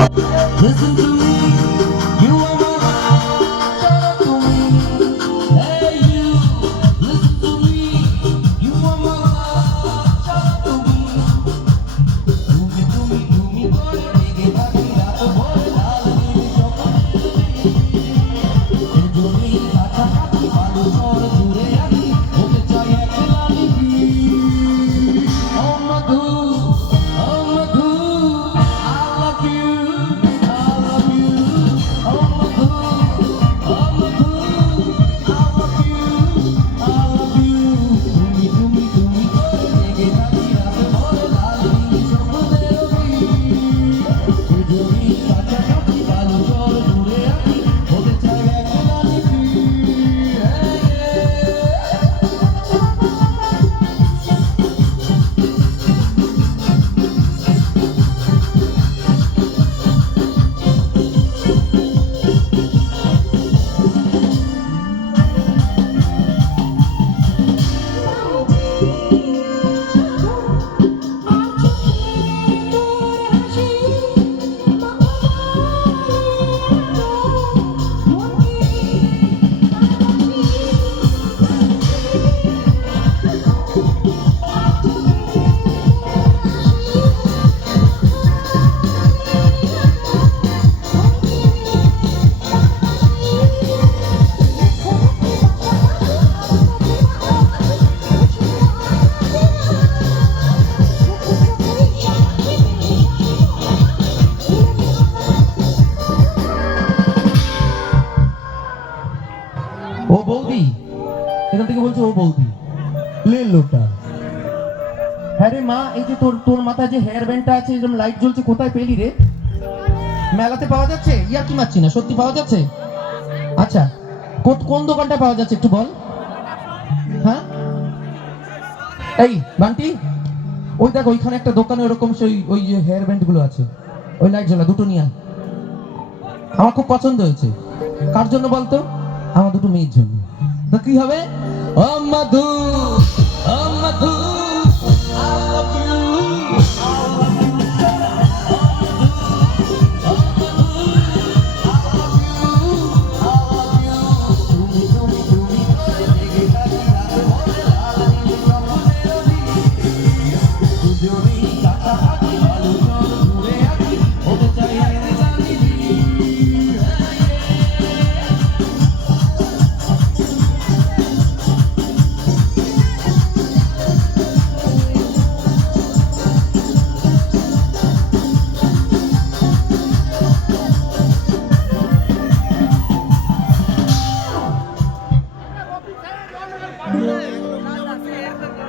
Listen to এখান থেকে বলছে, ও বৌদি লে লোকটা। হ্যাঁ রে মা, এই যে তোর তোর মাথায় যে হেয়ার ব্যান্ডটা আছে, এরকম লাইট জ্বলছে, কোথায় পেলি রে? মেলাতে পাওয়া যাচ্ছে? ইয়া কি মারছি না? সত্যি পাওয়া যাচ্ছে? আচ্ছা কোন- কোন দোকানটা পাওয়া যাচ্ছে একটু বল? হ্যাঁ? এই, বান্টি, ওই দেখ, ওইখানে একটা দোকানে ওরকম সেই, ওই হেয়ার ব্যান্ডগুলো আছে। ওই লাইট জ্বলা, দুটো নিয়ে। আমার খুব পছন্দ হয়েছে। কার জন্য বলতো? আমার দুটো মেয়ের জন্য। তো কি হবে? ও মধু